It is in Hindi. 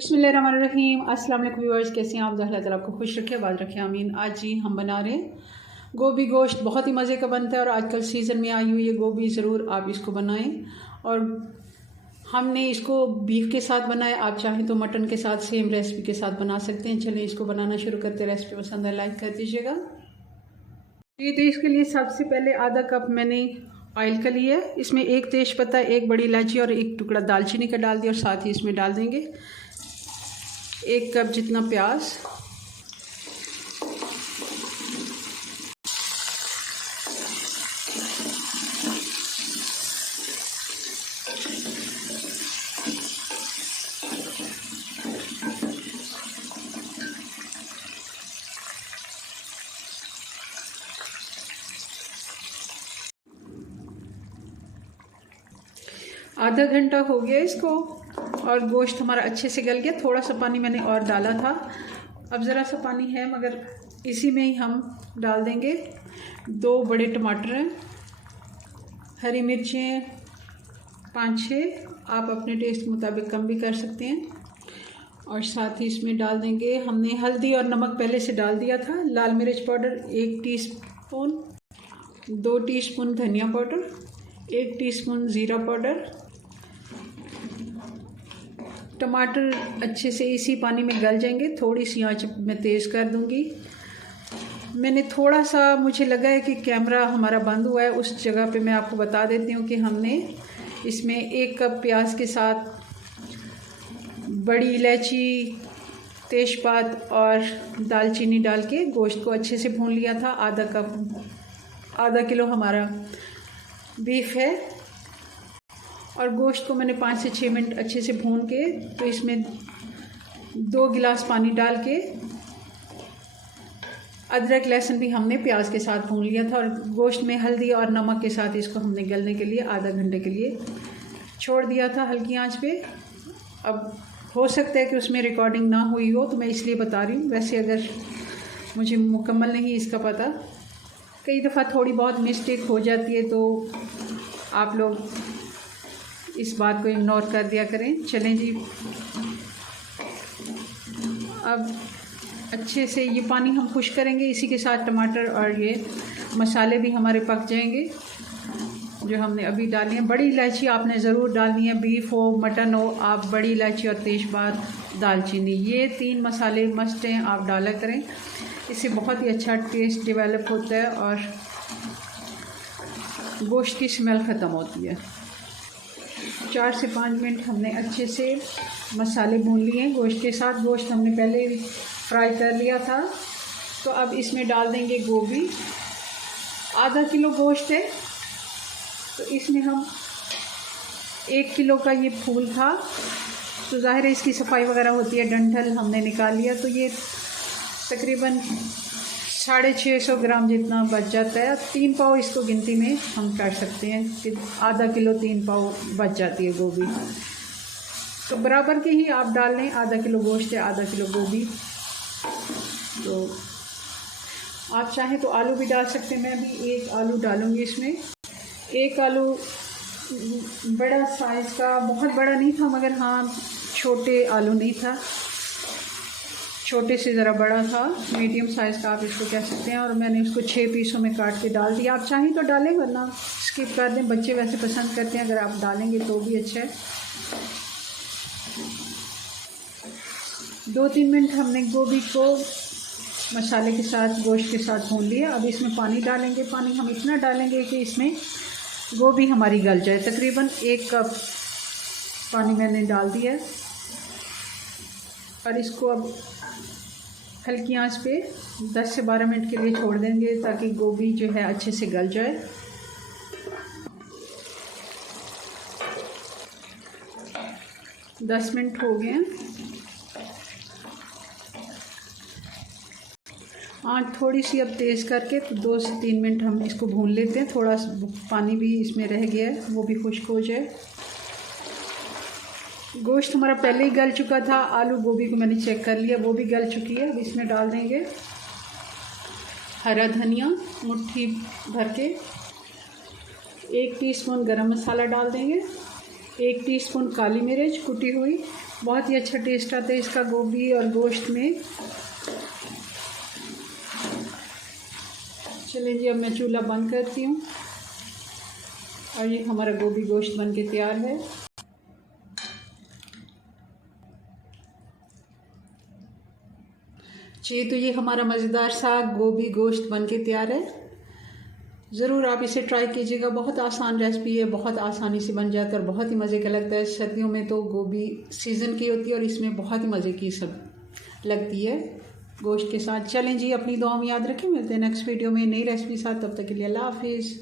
बिस्मिल्लाहिर्रहमानिर्रहीम। अस्सलाम वालेकुम व्यूअर्स, कैसे हैं आप? अल्लाह ताला आपको खुश रखे, आबाद रखे, आमीन। आज जी हम बना रहे हैं गोभी गोश्त। बहुत ही मज़े का बनता है और आजकल सीज़न में आई हुई है गोभी, ज़रूर आप इसको बनाएं। और हमने इसको बीफ के साथ बनाया, आप चाहें तो मटन के साथ सेम रेसिपी के साथ बना सकते हैं। चलिए इसको बनाना शुरू करते हैं। रेसिपी पसंद है लाइक कर दीजिएगा। तो इसके लिए सबसे पहले आधा कप मैंने ऑयल का लिया है। इसमें एक तेज़पत्ता, एक बड़ी इलायची और एक टुकड़ा दालचीनी का डाल दिया और साथ ही इसमें डाल देंगे 1 कप जितना प्याज। आधा घंटा हो गया इसको और गोश्त हमारा अच्छे से गल गया। थोड़ा सा पानी मैंने और डाला था, अब ज़रा सा पानी है, मगर इसी में ही हम डाल देंगे 2 बड़े टमाटर हैं, हरी मिर्चें 5-6, आप अपने टेस्ट के मुताबिक कम भी कर सकते हैं। और साथ ही इसमें डाल देंगे, हमने हल्दी और नमक पहले से डाल दिया था। लाल मिर्च पाउडर 1 टीस्पून, 2 टीस्पून धनिया पाउडर, 1 टीस्पून ज़ीरा पाउडर। टमाटर अच्छे से इसी पानी में गल जाएंगे। थोड़ी सी आंच मैं तेज़ कर दूंगी। मैंने थोड़ा सा, मुझे लगा है कि कैमरा हमारा बंद हुआ है, उस जगह पे मैं आपको बता देती हूँ कि हमने इसमें 1 कप प्याज के साथ बड़ी इलायची, तेज़पात और दालचीनी डाल के गोश्त को अच्छे से भून लिया था। आधा किलो हमारा बीफ है और गोश्त को मैंने 5 से 6 मिनट अच्छे से भून के, तो इसमें 2 गिलास पानी डाल के अदरक लहसुन भी हमने प्याज के साथ भून लिया था और गोश्त में हल्दी और नमक के साथ इसको हमने गलने के लिए आधा घंटे के लिए छोड़ दिया था हल्की आंच पे। अब हो सकता है कि उसमें रिकॉर्डिंग ना हुई हो, तो मैं इसलिए बता रही हूँ। वैसे अगर मुझे मुकम्मल नहीं इसका पता, कई दफ़ा थोड़ी बहुत मिस्टेक हो जाती है, तो आप लोग इस बात को इग्नोर कर दिया करें। चलें जी, अब अच्छे से ये पानी हम खुश करेंगे। इसी के साथ टमाटर और ये मसाले भी हमारे पक जाएंगे जो हमने अभी डाले हैं। बड़ी इलायची आपने ज़रूर डालनी है, बीफ हो मटन हो, आप बड़ी इलायची और तेज़पात, दालचीनी, ये 3 मसाले मस्ट हैं, आप डाला करें। इससे बहुत ही अच्छा टेस्ट डेवलप होता है और गोश्त की स्मेल ख़त्म होती है। 4 से 5 मिनट हमने अच्छे से मसाले भून लिए गोश्त के साथ। गोश्त हमने पहले फ्राई कर लिया था। तो अब इसमें डाल देंगे गोभी। आधा किलो गोश्त है, तो इसमें हम 1 किलो का ये फूल था, तो ज़ाहिर है इसकी सफाई वगैरह होती है, डंठल हमने निकाल लिया। तो ये तकरीबन 650 ग्राम जितना बच जाता है। 3 पाव इसको गिनती में हम कर सकते हैं कि आधा किलो 3 पाव बच जाती है गोभी। तो बराबर के ही आप डाल लें, आधा किलो गोश्त है, आधा किलो गोभी। तो आप चाहें तो आलू भी डाल सकते हैं। मैं भी 1 आलू डालूँगी इसमें। 1 आलू बड़ा साइज़ का, बहुत बड़ा नहीं था, मगर हाँ छोटे आलू नहीं था, छोटे से ज़रा बड़ा था, मीडियम साइज़ का आप इसको कह सकते हैं। और मैंने उसको 6 पीसों में काट के डाल दिया। आप चाहें तो डालें, वरना स्किप कर दें। बच्चे वैसे पसंद करते हैं, अगर आप डालेंगे तो भी अच्छा है। 2-3 मिनट हमने गोभी को मसाले के साथ, गोश्त के साथ भून लिया। अब इसमें पानी डालेंगे। पानी हम इतना डालेंगे कि इसमें गोभी हमारी गल जाए। तकरीबन 1 कप पानी मैंने डाल दिया और इसको अब हल्की आंच पे 10 से 12 मिनट के लिए छोड़ देंगे ताकि गोभी जो है अच्छे से गल जाए। दस मिनट हो गए हैं। आंच थोड़ी सी अब तेज़ करके, तो 2 से 3 मिनट हम इसको भून लेते हैं। थोड़ा पानी भी इसमें रह गया है, वो भी खुश्क हो जाए। गोश्त हमारा पहले ही गल चुका था। आलू गोभी को मैंने चेक कर लिया, वो भी गल चुकी है। अब इसमें डाल देंगे हरा धनिया मुट्ठी भर के, 1 टीस्पून गरम मसाला डाल देंगे, 1 टीस्पून काली मिर्च कुटी हुई, बहुत ही अच्छा टेस्ट आता है इसका गोभी और गोश्त में। चलिए जी, अब मैं चूल्हा बंद करती हूँ और ये हमारा गोभी गोश्त बन के तैयार है। जी, तो ये हमारा मज़ेदार सा गोभी गोश्त बन के तैयार है। ज़रूर आप इसे ट्राई कीजिएगा। बहुत आसान रेसिपी है, बहुत आसानी से बन जाता है और बहुत ही मज़े का लगता है। सर्दियों में तो गोभी सीज़न की होती है और इसमें बहुत ही मज़े की सब लगती है गोश्त के साथ। चलें जी, अपनी दुआ में याद रखें। मिलते हैं नेक्स्ट वीडियो में नई रेसिपी साथ। तब तक के लिए अल्लाह हाफिज़।